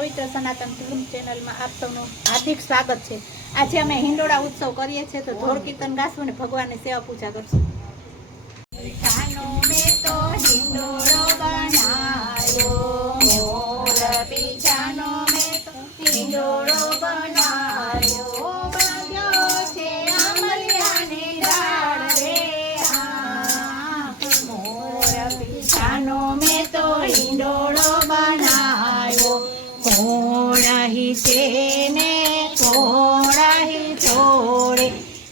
પવિત્ર સનાતન ફિલ્મ ચેનલમાં આપ સૌનું હાર્દિક સ્વાગત છે। આજે અમે હિંડોળા ઉત્સવ કરીએ છીએ તો ઢોર કીર્તન ગાશું અને ભગવાનની સેવા પૂજા કરશું। તેને કોણાહી છોડે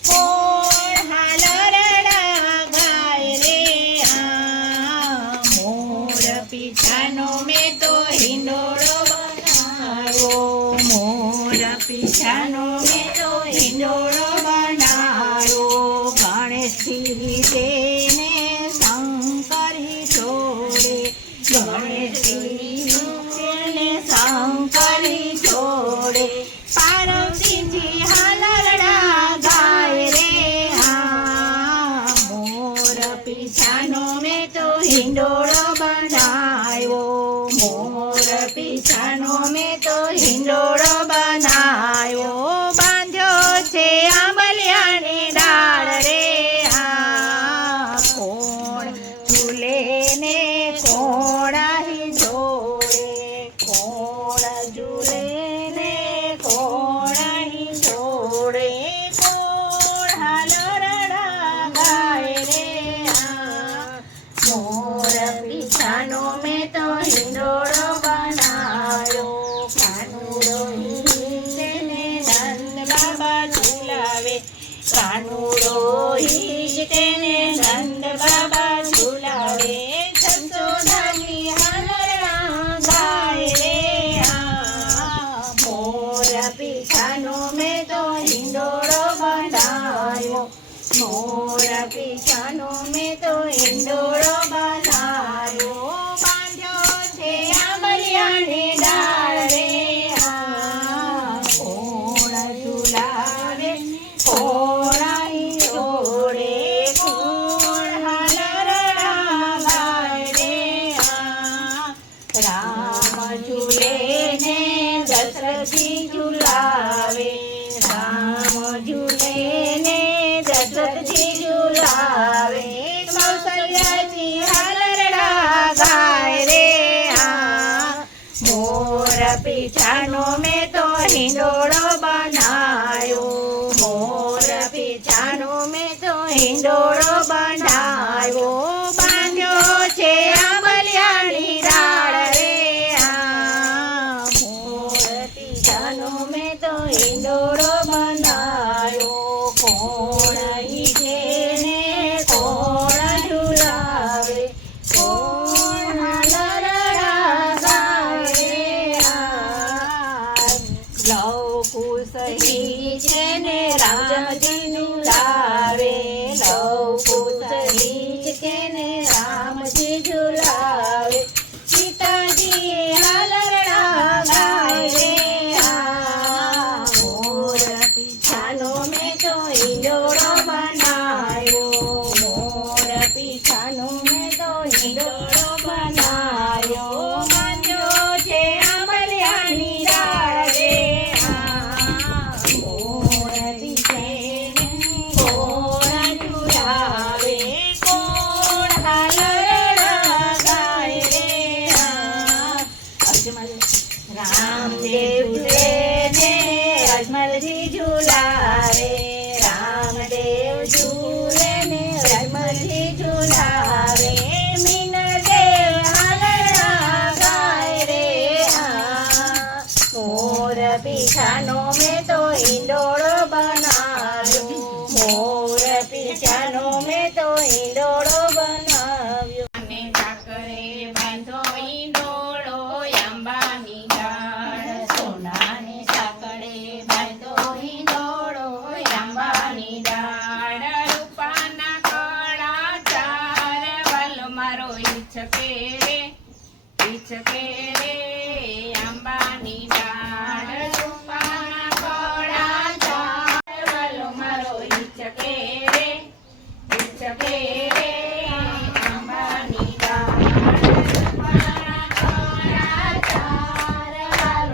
કોણ હાલરડા ગાય રે મોર પીછાનો મેં તો હિંડોળો બનાવ્યો મોર પીછાનો મેં તો હિંડોળો બનાવ્યો ગણેશજી તેને શંકરી છોડે ગણેશજી તેને શંકરી છોડે પાર્વતીજી હાલરડા ગાય રે મોર પીછાનો મેં તો હિંડોળો બનાવ્યો મોર પીછાનો મેં તો હિંડોળો બનાવ્યો બાંધ્યો છે આંબલિયાની ડાળ રે કોણ ઝૂલે ને કોણાહી જોડે કોણ ઝૂલે ને કોણાહી જોડે કોણ હાલરડા ગાય રે મોર પીછાનો મેં તો હિંડોળો બનાવ્યો કાનુડો તેને નંદ બાબા ઝુલાવે કાનુડો તેને નંદ બાબા ઝુલાવે સંતોષાની હાલરડા ગાય રે મોર પીછાનો મેં તો હિંડોળો બનાવ્યો મોર પીછાનો મેં તો હિંડોળો બનાવ્યો બાંધ્યો છે આંબલિયાની ડાળ રે કોણ ઝુલાવે કોણાહી જોડે કોણ હાલરડા ગાય રે રામ ઝૂલે ને દશરથજી ઝુલાવે રામ ઝૂલે ને દશરથજી ઝુલાવે કૌશલ્યાજી હાલરડા ગાય રે મોર પીછાનો મેં તો હિંડોળો બનાવ્યો મોર પીછાનો મેં તો હિંડોળો બનાવ્યો બાંધ્યો છે આંબલિયાની ડાળ રે મોર પીછાનો મેં તો હિંડોળો બનાવ્યો કોણાહી તેને કોણ ઝુલાવે કોણ હાલરડા ગાય લવકુશ છે ને રામજી ઝુલાવે લવકુશ છે ને રામજી ઝુલાવે સીતાજી હાલરડા ગાય રે મોર પીછાનો મેં તો હિંડોળો બનાવ્યો મોર પીછાનો મેં તો હિંડોળો બનાવ્યો બાંધ્યો છે આંબલિયાની ડાળ રે મોર પીછાને કોણ ઝુલાવે કોણ હાલરડા ગાય રે રામદેવ ને અજમલજી ઝુલાવે રામદેવ ઝૂલે ને અજમલજી ઝુલાવે મીનળદેવ હાલરડા ગાય રે મોર પીછાનો મેં તો હિંડોળો બનાવ્યો મોર પીછાનો મેં તો હિંડોળો બનાવ્યો અને સાકરે બાંધો હિંડોળો અંબાની ડાળ સોનાની સાકરે બાંધો હિંડોળો અંબાની ડાળ રૂપાના કળા ચાર વલ મારો ઈચ્છકે રે અંબાની ડાળ રૂપાના કળા ચાર વલ મારો ઈચ્છકે રે અંબાની ડાળ રૂપાના કળા ચાર વલ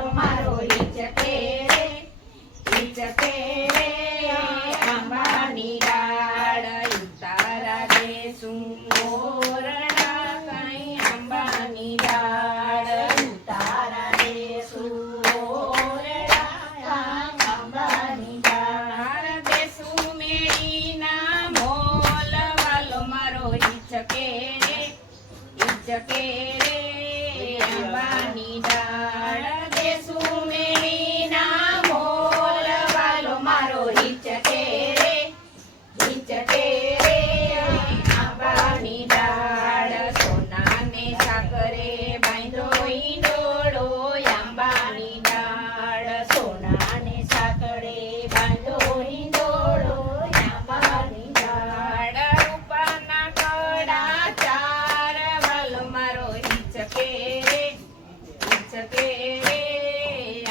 હિચકે રે આંબાની ડાળ દેશું મેળીના મોલ વાલો મારો હિચકે રે આંબાની ડાળ સોનાને સાકરે બાંધો ઈંડોળો આંબાની ડાળ સોનાને સાકરે બાંધો ઈંડોળો આંબાની ડાળ રૂપાના કડા ચાર વાલો મારો હિચકે રે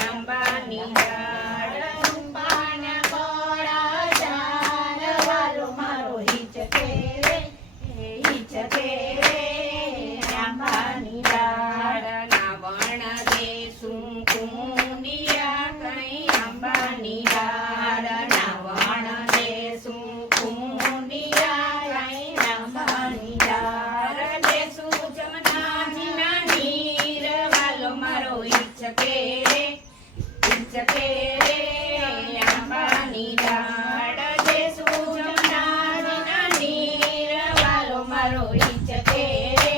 આંબાની ડાળ રૂપાના કડા ચાર વાલો મારો હિચકે રે આંબાની ડાળ નાવણ દેશું કુંડિયા કઈ આંબાની ડાળ નાવણ દેશું કુંડિયા કઈ આંબાની ડાળ દેશું જમનાજીના નીર વાલો મારો હિચકે રે આંબાની ડાળ દેશું જમનાજીના નીર વાલો મારો હિચકે રે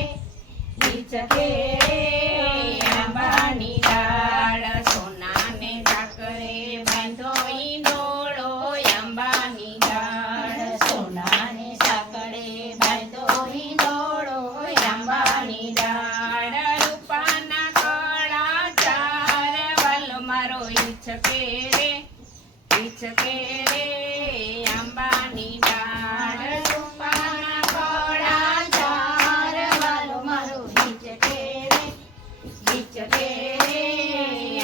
આંબાની ડાળ સોનાને સાકરે બાંધો ઈંડોળો આંબાની ડાળ સોનાને સાકરે બાંધો ઈંડોળો આંબાની ડાળ રૂપાના કડા ચાર વાલો મારો હિચકે રે આંબાની ડાળ રૂપાના કડા ચાર વાલો મારો હિચકે રે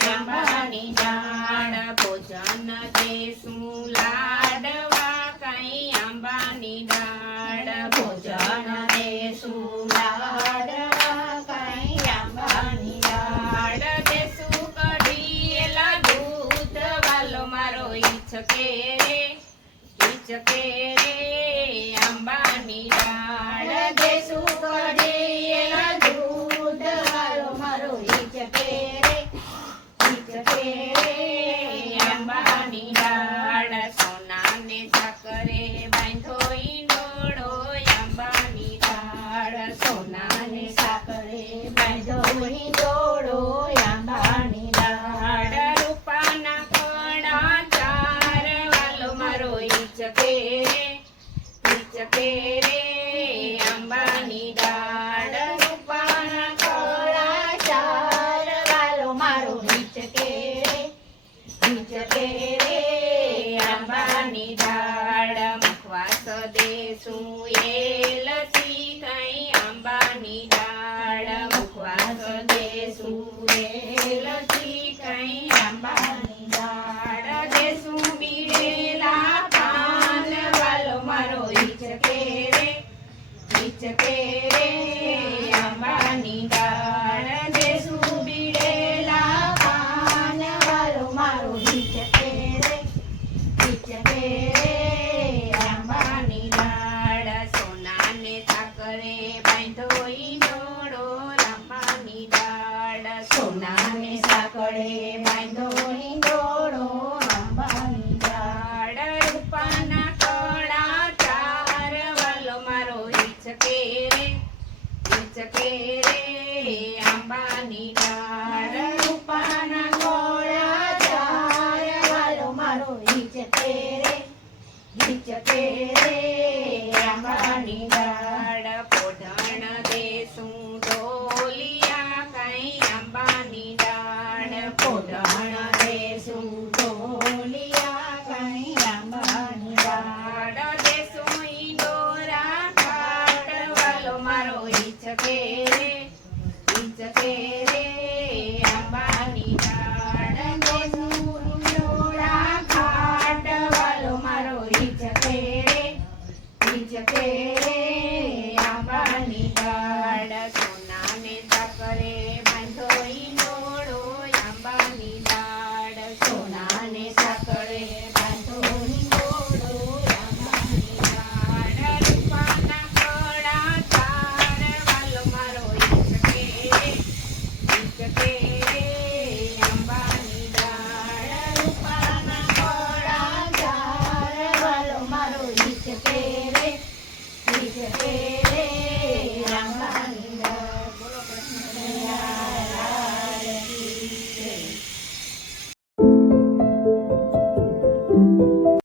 આંબાની ડાળ ભોજન દેશું લાડવા કઈ આંબાની ડાળ ભોજન દેશું લાડવા કઈ આંબાની ડાળ દેશું કઢીએલા દૂધ વાલો મારો હિચકે રે આંબાની ડાળ દેશું કઢીએલા દૂધ વાલો મારો હિચકે રે આંબાની ડાળ સોનાને સાકરે બાંધો ઈંડોળો આંબાની ડાળ સોનાને સાકરે બાંધો ઈંડોળો આંબાની ડાળ રૂપાના કડા ચાર વાલો મારો હિચકે રે આંબાની ડાળ રૂપાના કડા ચાર વાલો મારો હિચકે રે આંબાની ડાળ મુખવાસ દેશું એલચી કઈ આંબાની ડાળ મુખવાસ દેશું એલચી કઈ આંબાની ડાળ દેશું બીડેલા પાન વાલો મારો હિચકે રે આંબાની ડાળ દેશું બીડેલા પાન વાલો મારો હિચકે રે આંબાની ડાળ સોનાને સાકરે બાંધો ઈંડોળો આંબાની ડાળ સોનાને સાકરે બાંધો ઈંડોળો આંબાની ડાળ રૂપાના કડા ચાર વાલો મારો હિચકે રે આંબાની ડાળ રૂપાના કડા ચાર વાલો મારો હિચકે રે